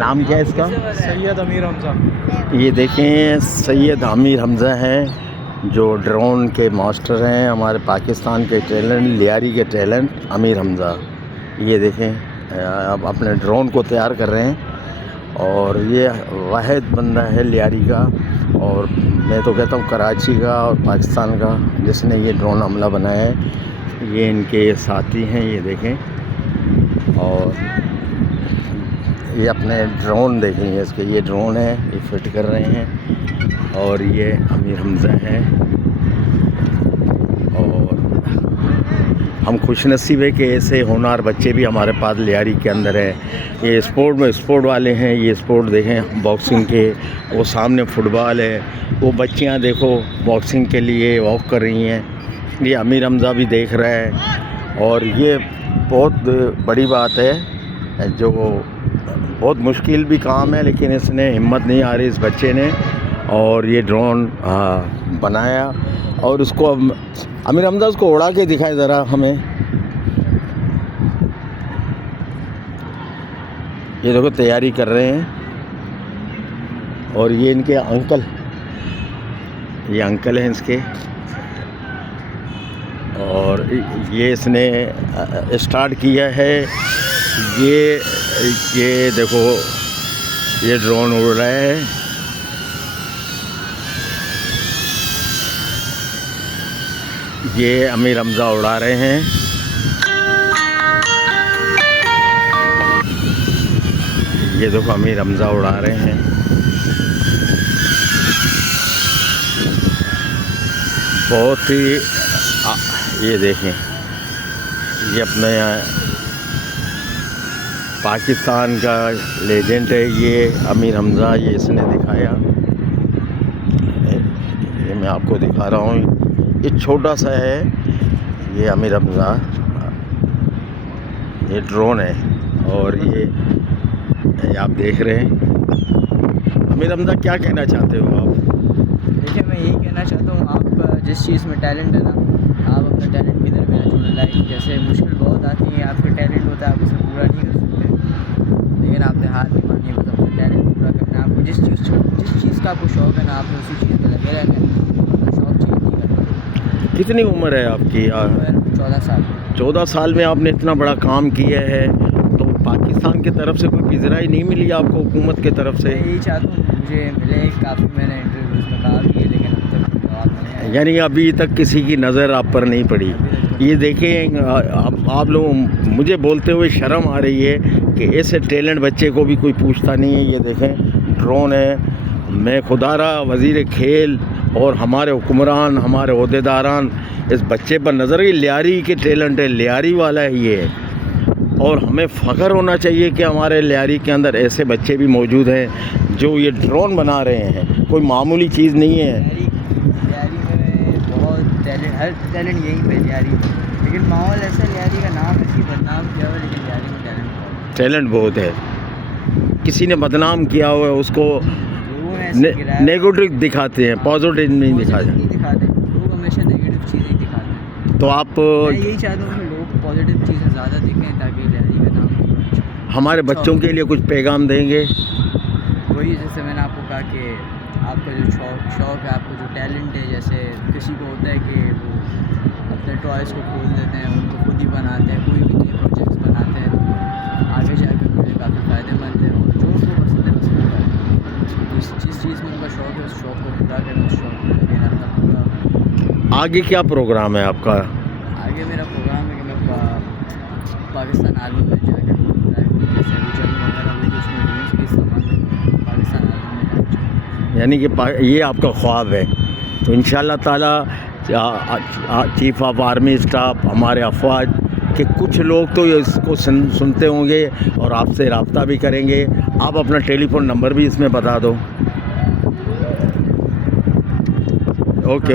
नाम क्या है इसका? सैयद अमीर हमजा। ये देखें सैयद अमीर हमज़ा हैं जो ड्रोन के मास्टर हैं, हमारे पाकिस्तान के टैलेंट, लियारी के टैलेंट अमीर हमज़ा। ये देखें अब अपने ड्रोन को तैयार कर रहे हैं और ये वाहिद बंदा है लियारी का, और मैं तो कहता हूँ कराची का और पाकिस्तान का जिसने ये ड्रोन हमला बनाया है। ये इनके साथी हैं, ये देखें, और ये अपने ड्रोन देखेंगे इसके, ये ड्रोन है, ये फिट कर रहे हैं, और ये अमीर हमज़ा हैं। और हम खुशनसीब है कि ऐसे होनहार बच्चे भी हमारे पास लियारी के अंदर है। ये स्पोर्ट में स्पोर्ट वाले हैं, ये स्पोर्ट देखें बॉक्सिंग के, वो सामने फुटबॉल है, वो बच्चियां देखो बॉक्सिंग के लिए वॉक कर रही हैं। ये अमीर हमज़ा भी देख रहा है, और ये बहुत बड़ी बात है, जो बहुत मुश्किल भी काम है, लेकिन इसने हिम्मत नहीं आ रही इस बच्चे ने, और ये ड्रोन बनाया। और उसको अब अमीर हमज़ा उसको उड़ा के दिखाए ज़रा हमें। ये देखो तैयारी कर रहे हैं, और ये इनके अंकल, ये अंकल हैं इसके, और ये इसने स्टार्ट किया है। ये देखो ये ड्रोन उड़ रहा है, ये अमीर हमज़ा उड़ा रहे हैं। ये देखो अमीर हमज़ा उड़ा रहे हैं। बहुत ही ये देखें, ये अपने पाकिस्तान का लेजेंड है ये अमीर हमज़ा, ये इसने दिखाया। ये मैं आपको दिखा रहा हूँ, ये छोटा सा है, ये अमीर हमज़ा, ये ड्रोन है, और ये आप देख रहे हैं। अमीर हमज़ा क्या कहना चाहते हो आप? देखिए मैं यही कहना चाहता हूँ, आप जिस चीज़ में टैलेंट है ना, आप अपना टैलेंट किधर भी ना छोड़ें। लाइक जैसे मुश्किल बहुत आती है, आपका टैलेंट होता है, आप उसे पूरा नहीं कर सकते, लेकिन आपने हार नहीं माननी है, बस अपना टैलेंट पूरा करना है। आपको जिस चीज़ का आपको शौक़ है ना, आपने उसी चीज़ में लगे रहना है, अपना शौक़ चेंज नहीं करना। कितनी उम्र है आपकी? 14 साल। 14 साल में आपने इतना बड़ा काम किया है, तो पाकिस्तान की तरफ से कोई पिज़राई नहीं मिली आपको हुकूमत की तरफ से? मैं यही चाहता हूँ मुझे मिले, काफ़ी मैंने इंटरव्यूज़ में कहा भी है, लेकिन अब तक जवाब नहीं आया। यानी अभी तक किसी की नज़र आप पर नहीं पड़ी। ये देखें आप लोग, मुझे बोलते हुए शर्म आ रही है कि ऐसे टैलेंट बच्चे को भी कोई पूछता नहीं है। ये देखें ड्रोन है, मैं खुदारा वज़ीर खेल और हमारे हुक्मरान, हमारे ओहदेदारान इस बच्चे पर नज़र, ये लियारी के टैलेंट है, लियारी वाला है ये, और हमें फ़ख्र होना चाहिए कि हमारे लियारी के अंदर ऐसे बच्चे भी मौजूद हैं जो ये ड्रोन बना रहे हैं। कोई मामूली चीज़ नहीं है। लियारी में बहुत टैलेंट, हर टैलेंट यहीं पे लियारी, लेकिन माहौल ऐसा, लियारी का नाम ऐसी बदनाम किया हुआ है, लेकिन लियारी में टैलेंट बहुत है। किसी ने बदनाम किया हुआ है उसको नेगेटिव दिखाते हैं, पॉजिटिव नहीं दिखाते। लोग हमेशा नेगेटिव चीज़ें दिखाते हैं, तो आप मैं यही चाहता हूँ कि लोग पॉजिटिव चीज़ें ज़्यादा दिखें, ताकि लियारी का नाम हमारे बच्चों के लिए कुछ पैगाम देंगे? वही जैसे मैंने आपको कहा कि आपका जो शौक़ है, आपको जो टैलेंट है, जैसे किसी को होता है कि वो अपने टॉयज़ को खोल देते हैं, उनको खुद ही बनाते हैं, कोई भी नए प्रोजेक्ट्स बनाते हैं, तो आगे जाकर उनके लिए काफ़ी फ़ायदेमंद है। और जो उनको पसंद है बस वो करें, जिस चीज़ में उनका शौक़ है उस शौक़ को पूरा करें, उस शौक़ को लेना अपना पूरा। आगे क्या प्रोग्राम है आपका? आगे मेरा प्रोग्राम है कि मैं पाकिस्तान आर्मी में जाकर जैसे जंग वगैरह हुई, उसमें न्यूज़ के सामान पाकिस्तान आर्मी में जाना। यानी कि ये आपका ख्वाब है। तो इंशाअल्लाह ताला चीफ़ ऑफ आर्मी स्टाफ, हमारे अफवाज के कुछ लोग तो इसको सुनते होंगे और आपसे रब्ता भी करेंगे। आप अपना टेलीफ़ोन नंबर भी इसमें बता दो। ओके।